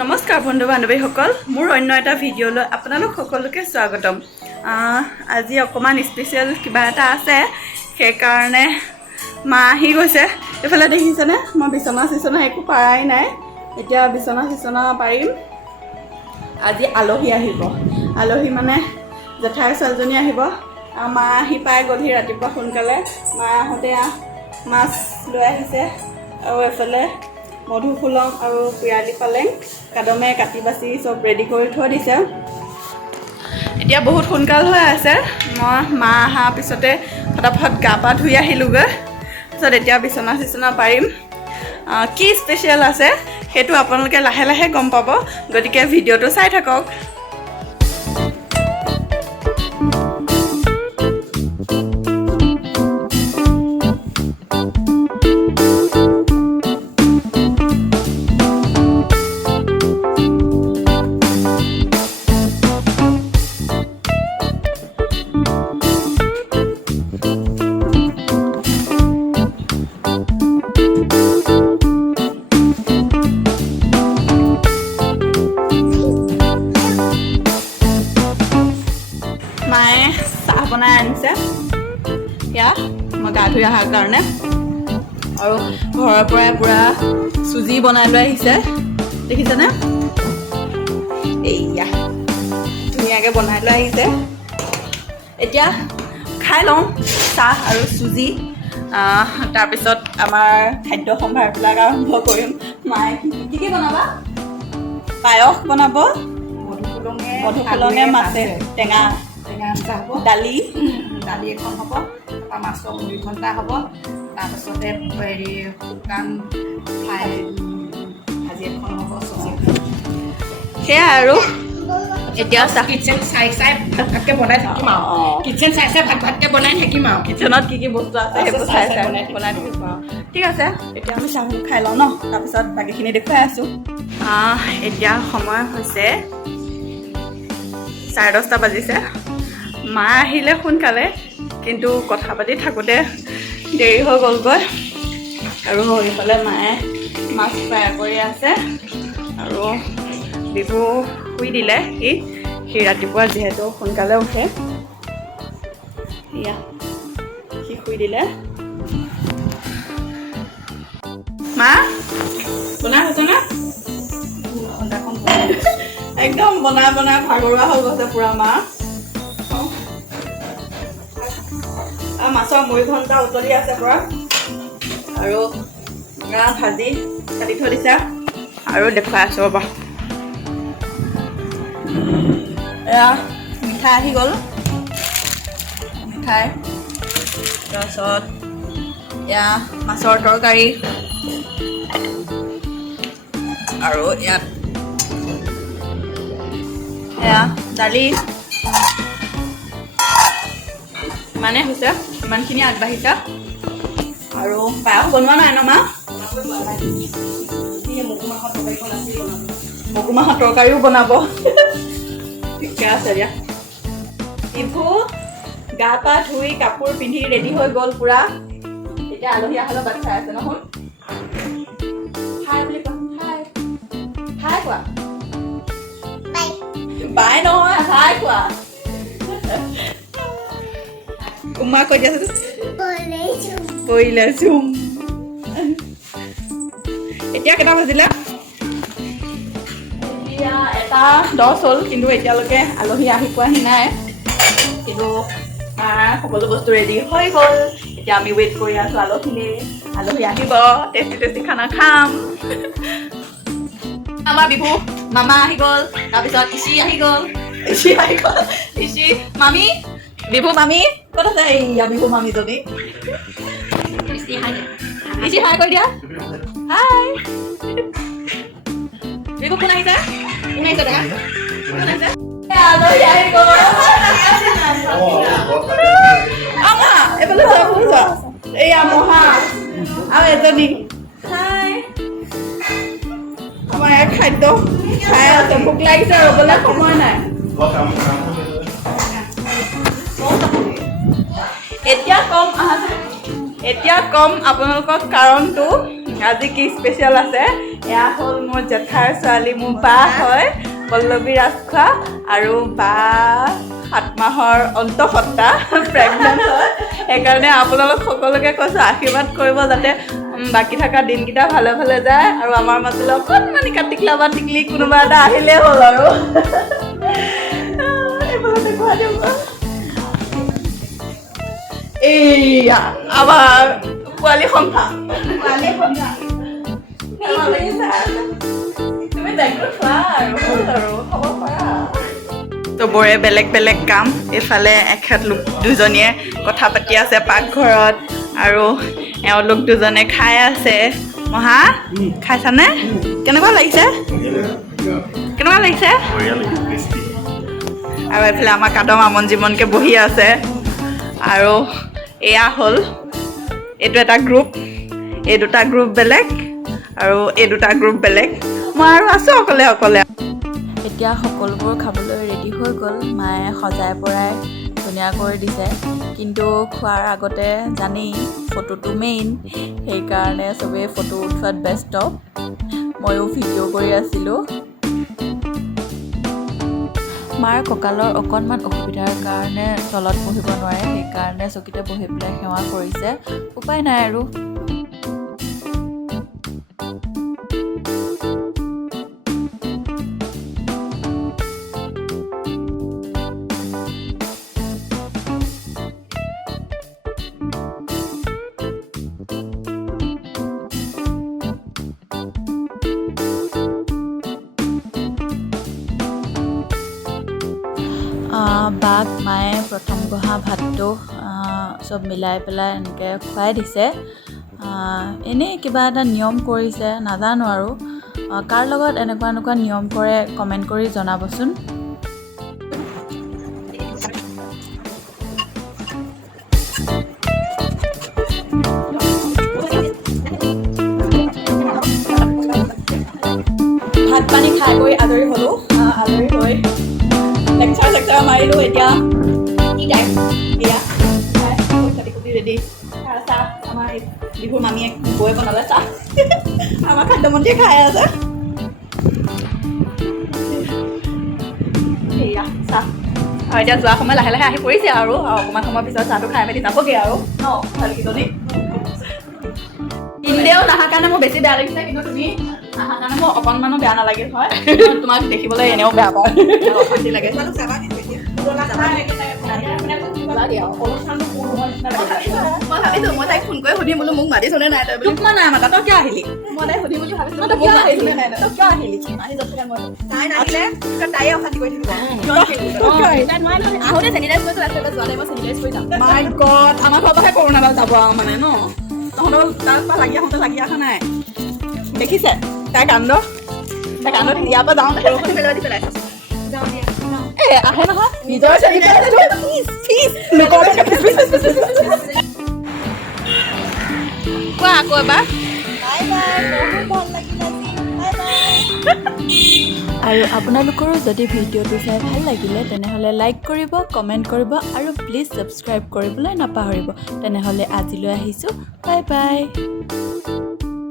নমস্কাৰ বন্ধু বান্ধৱীসকল, মোৰ অন্য এটা ভিডিঅ'লৈ আপোনালোক সকলোকে স্বাগতম। আজি অকণমান স্পেচিয়েল কিবা এটা আছে, সেইকাৰণে মা আহি গৈছে। এইফালে দেখিছেনে, মই বিচনা একো পাৰাই নাই। এতিয়া বিচনা পাৰিম। আজি আলহী আহিব। আলহী মানে জেঠাইৰ ছোৱালীজনী আহিব। মা আহি পাই গ'লহি ৰাতিপুৱা সোনকালে। মাহঁতে মাছ লৈ আহিছে আৰু এফালে মধুসোলং আৰু পিৰালি পালেং কাদমে কাটি বাচি চব ৰেডি কৰি থৈ দিছে। এতিয়া বহুত সোনকাল হৈ আছে। মই মা অহাৰ পিছতে ফটাফট গা পা ধুই আহিলোগৈ। তাৰপিছত এতিয়া বিচনা পাৰিম। কি স্পেচিয়েল আছে সেইটো আপোনালোকে লাহে লাহে গম পাব, গতিকে ভিডিঅ'টো চাই থাকক। মায়ে চাহ বনাই আনিছে, সেয়া মই গা ধুই অহাৰ কাৰণে। আৰু ঘৰৰ পৰাই পূৰা চুজি বনাই লৈ আহিছে, দেখিছেনে? এইয়া ধুনীয়াকৈ বনাই লৈ আহিছে। এতিয়া খাই লওঁ চাহ আৰু চুজি। তাৰপিছত আমাৰ খাদ্য সম্ভাৰবিলাক আৰম্ভ কৰিম। মায়ে কি বনাবা? পায়স বনাব, মধুসোলঙে মাছে টেঙা দালি এখন হ'ব, তাৰপৰা মাছৰ মুড়ি ঘণ্টা হ'ব, তাৰপাছতে হেৰি শুকান ফ্ৰাই ভাজি এখন হ'ব, চব্জি। সেয়াই আৰু এতিয়া কিটচেন চাই ভাতকৈ বনাই থাকিম আৰু কিটচেন চাই ভাতকৈ বনাই থাকিম আৰু কিটচেনত কি বস্তু আছে সেইবোৰ চাই বনাই থাকিব আৰু। ঠিক আছে, এতিয়া আমি চাহবোৰ খাই লওঁ ন, তাৰপিছত বাকীখিনি দেখুৱাই আছোঁ। এতিয়া সময় হৈছে 10:30 বাজিছে। মা আহিলে সোনকালে, কিন্তু কথা পাতি থাকোঁতে দেৰি হৈ গ'লগৈ। আৰু এইফালে মায়ে মাছ ফ্ৰাই কৰি আছে। আৰু বিভু শুই দিলে। সি ৰাতিপুৱা যিহেতু সোনকালে উঠে, এয়া সি শুই দিলে। মা বনাই হৈছে নে? একদম বনাই ভাগৰুৱা হৈ গৈছে পুৰা মা। মাছৰ মুড়ি ঘণ্টা উতলি আছে পুৰা, আৰু ভাজি কাটি থৈ দিছে। আৰু দেখুৱাই আছোঁ ৰ'বা, এয়া মিঠাই আহি গ'ল। মিঠাই, তাৰপিছত এয়া মাছৰ তৰকাৰী, আৰু ইয়াত এয়া দালি। ইমানেই হৈছে, ইমানখিনি আগবাঢ়িছে। আৰু পায়স বনোৱা নাই ন মা? মগু মাহৰ তৰকাৰীও বনাব। ঠিকে আছে দিয়া। বিভু গা পা ধুই কাপোৰ পিন্ধি ৰেডি হৈ গ'ল পুৰা। এতিয়া আলহী আহলৈ বাট চাই আছে নহয়। হাই বুলি কোৱা, হাই কোৱা। বাই নহয়, হাই কোৱা। উমা কৈ দিয়া পৰিলে চুম। এতিয়া কেইটা বাজিলে? এতিয়া 1:10 হ'ল, কিন্তু এতিয়ালৈকে আলহী আহি পোৱাহি নাই। কিন্তু সকলো বস্তু ৰেডি হৈ গ'ল। এতিয়া আমি ৱেইট কৰি আছোঁ আলহী আহিব, টেষ্টি খানা খাম। আমাৰ বিভু মামা আহি গ'ল, তাৰপিছত ইচি আহি গ'ল। মামী, বিভু মামী ক'ত আছে? এইয়া বিভু মামীজনী। ইচি হাই কৈ দিয়া। হাই বিভু, কোন আহিছে? দাদা আলহী আহি গ'ল। এইফালে চোৱা, এইয়া মহা আৰু এজনী। হাই, আমাৰ ইয়াত খাদ্য খাই আছে। ভোক লাগিছে, ৰ'বলৈ সময় নাই। এতিয়া কম আপোনালোকক কাৰণটো আজি কি স্পেচিয়েল আছে এয়া হ'ল মোৰ জেঠাৰ ছোৱালী মোৰ বা হয় পল্লৱী ৰাজখোৱা আৰু বা 7 মাহৰ অন্তঃসত্ত্বা প্ৰেগনেণ্ট হয় সেইকাৰণে আপোনালোক সকলোকে কৈছোঁ আশীৰ্বাদ কৰিব যাতে বাকী থকা দিনকেইটা ভালে ভালে যায় আৰু আমাৰ মাজলৈ অকণমানি কাটিকলা বা টিকলি কোনোবা এটা আহিলেই হ'ল আৰু এইফালে গুৱাহাটী এইয়া আমাৰ পোৱালি সন্থা তুমি দায়িত্ব খোৱা আৰু হ'ব পাৰা চবৰে বেলেগ বেলেগ কাম এইফালে এখেতলোক দুজনীয়ে কথা পাতি আছে পাকঘৰত আৰু এওঁলোক দুজনে খাই আছে মহা খাইছানে কেনেকুৱা লাগিছে আৰু এইফালে আমাৰ কাদম আমন জীৱনকে বহি আছে আৰু এয়া হ'ল এইটো এটা গ্ৰুপ এই দুটা গ্ৰুপ বেলেগ আৰু এই দুটা গ্ৰুপ বেলেগ মই আৰু আছোঁ অকলে অকলে এতিয়া সকলোবোৰ খাবলৈ ৰেডি হৈ গ'ল মায়ে সজাই পৰাই ধুনীয়া কৰি দিছে কিন্তু খোৱাৰ আগতে জানেই ফটোটো মেইন সেইকাৰণে চবেই ফটো উঠোৱাত ব্যস্ত ময়ো ভিডিঅ' কৰি আছিলোঁ মাৰ কঁকালৰ অকণমান অসুবিধাৰ কাৰণে তলত বহিব নোৱাৰে সেইকাৰণে চকীতে বহি পেলাই সেৱা কৰিছে উপায় নাই আৰু বাক মায়ে প্ৰথম গঢ়া ভাতটো চব মিলাই পেলাই এনেকৈ খুৱাই দিছে এনেই কিবা এটা নিয়ম কৰিছে নাজানো আৰু কাৰ লগত এনেকুৱা নিয়ম কৰে কমেণ্ট কৰি জনাবচোন ভাত পানী খাই কৰি আজৰি হ'লোঁ আজৰি হৈ লেকচাৰ মাৰিলোঁ এতিয়া কি টাইম এয়া কাটি কুটি ৰেডি চাহ আমাৰ বিহুৰ মামীয়ে বৈ বনালে চাহ আমাৰ খাদ্যমন্ত্ৰীয়ে খাই আছে এয়া চাহ আৰু এতিয়া যোৱা সময় লাহে লাহে আহি পৰিছে আৰু অকণমান সময়ৰ পিছত চাহটো খাই মেলি যাবগৈ আৰু ন ছোৱালীকেইজনী ইন্দেও নাহা কাৰণে মোৰ বেছি বেয়া লাগিছে কিন্তু তুমি নাহা কাৰণে মোৰ অকণমানো বেয়া নালাগিল হয় তোমাক দেখিবলৈ এনেও বেয়া পাওঁ অশান্তি লাগে মই ভাবিছোঁ মই তাইক ফোন কৰি সুধিম বোলো মোক মাতিছনে নাই তই তোক মই নাই মাতা তই কিয় আহিলি মই তাইক সুধিম বুলি ভাবিছোঁ তই মোক আহিলি নাই তই কিয় আহিলি আহি যাবলৈ মই তাই নাহিলে তাইয়ে অশান্তি কৰি থাকিব আহোঁতে চেনিটাইজ কৰি ৰাস্তালৈ যোৱা নাই মই চেনিটাইজ কৰি যাম মাই গড আমাৰ ঘৰৰ পৰাহে কৰোণাডাল যাব আৰু মানে ন তহঁতৰ তাৰ পৰা লাগি আহোঁতে লাগি অহা নাই দেখিছে তাই কান্দ ইয়াৰ পৰা যাওঁ পেলাই আহে নহয় নিজৰ কোৱা আকৌ এবাৰ আৰু আপোনালোকৰো যদি ভিডিঅ'টো চাই ভাল লাগিলে তেনেহ'লে লাইক কৰিব কমেণ্ট কৰিব আৰু প্লিজ ছাবস্ক্ৰাইব কৰিবলৈ নাপাহৰিব তেনেহ'লে আজিলৈ আহিছোঁ বাই বাই